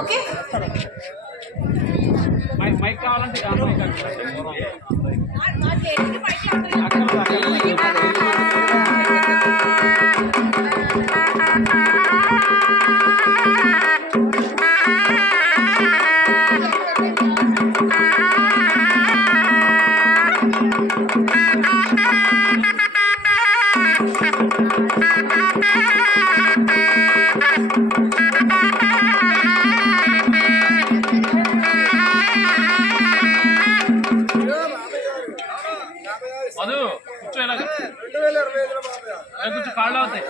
Okay mic mic కావాలంటే కూర్చో ఇలాగ కూర్చో కాళ్ళు అవుతాయి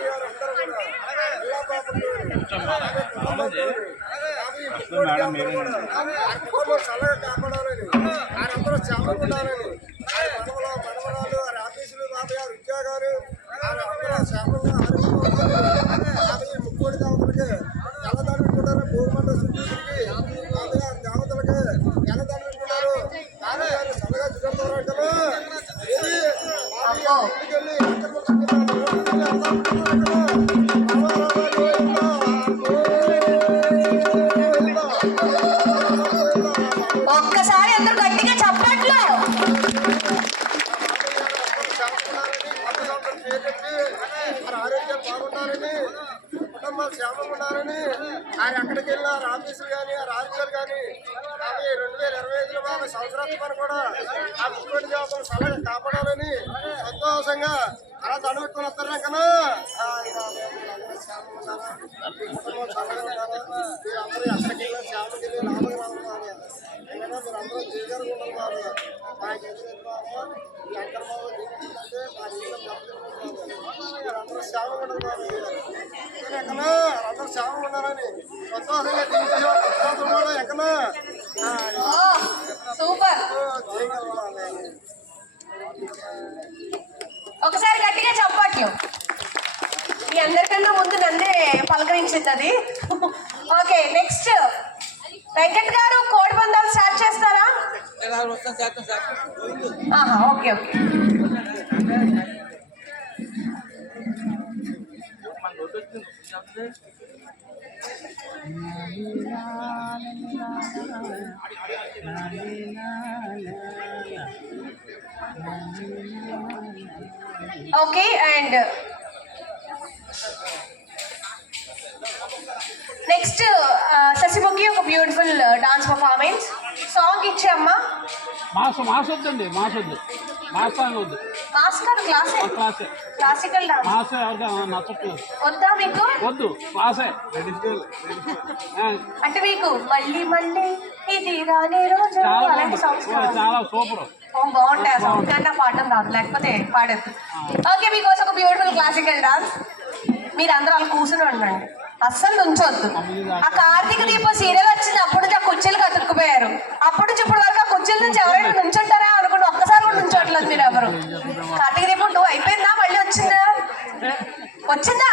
కూర్చోమ్మా బాగుంది. మేడం మీరు చల్లగా కాపాడాలని ఒక్కసారి అందరూ గట్టిగా చప్పట్లు. ఆరోగ్యం బాగుండాలని కుటుంబాలు క్షేమంగా ఉన్నారని ఆయన ఎక్కడికి వెళ్ళినా ఆఫీసులు కానీ ఆ కానీ అవి రెండు వేల ఇరవై ఐదులో బాగా సంవత్సరాలు కూడా ఆ ముక్కటి దేవతలు సలహా కాపాడాలని సంతోషంగా అలా దండబెట్టుకుని వస్తారు కన్నా? కుటుంబం ఎక్కనా అందరూ సంతోషంగా ఎక్కనా సూపర్ ఒకసారి గట్టిగా చప్పట్లు మీ అందరికన్నా ముందు నందే పలకరించింది అది. ఓకే నెక్స్ట్ వెంకట్ గారు ఆహా, okay okay okay and next Shashimukhi ఒక బ్యూటిఫుల్ డాన్స్ పర్ఫార్మెన్స్ సాంగ్ ఇచ్చామ్మా మాస మాస వద్దండి మాస వద్దు మాసాంగ్ వద్దు మాస్టర్ క్లాసే. ఆ క్లాసే. క్లాసికల్ డాన్స్ మాస ఎవరికైనా నచ్చట్లేదు. వద్దా మీకు? వద్దు క్లాసే. అంటే మీకు మళ్ళీ మళ్ళీ ఇది రాని రోజు చాలా అలాంటి సాంగ్స్. చాలా సూపర్. ఓ, బాగుంటాయి సాంగ్ కానీ నా పాడటం రాదు లేకపోతే పాడదు ఓకే మీకోసం ఒక బ్యూటిఫుల్ క్లాసికల్ డాన్స్ మీరు అందరూ అలా కూర్చుని ఉండండి. అస్సలు నుంచొద్దు. ఆ కార్తీక దీపం సీరియల్ వచ్చింది అప్పటి నుంచి ఆ కుర్చీలు కతుక్కుపోయారు. అప్పటి నుంచి ఇప్పటి వరకు ఆ కుర్చీల నుంచి ఎవరైనా నుంచుంటారా అనుకుంటే ఒక్కసారి కూడా నుంచోట్లేదు మీరు ఎవరు కార్తీక దీపం టూ అయిపోయిందా? మళ్ళీ వచ్చిందా? వచ్చిందా?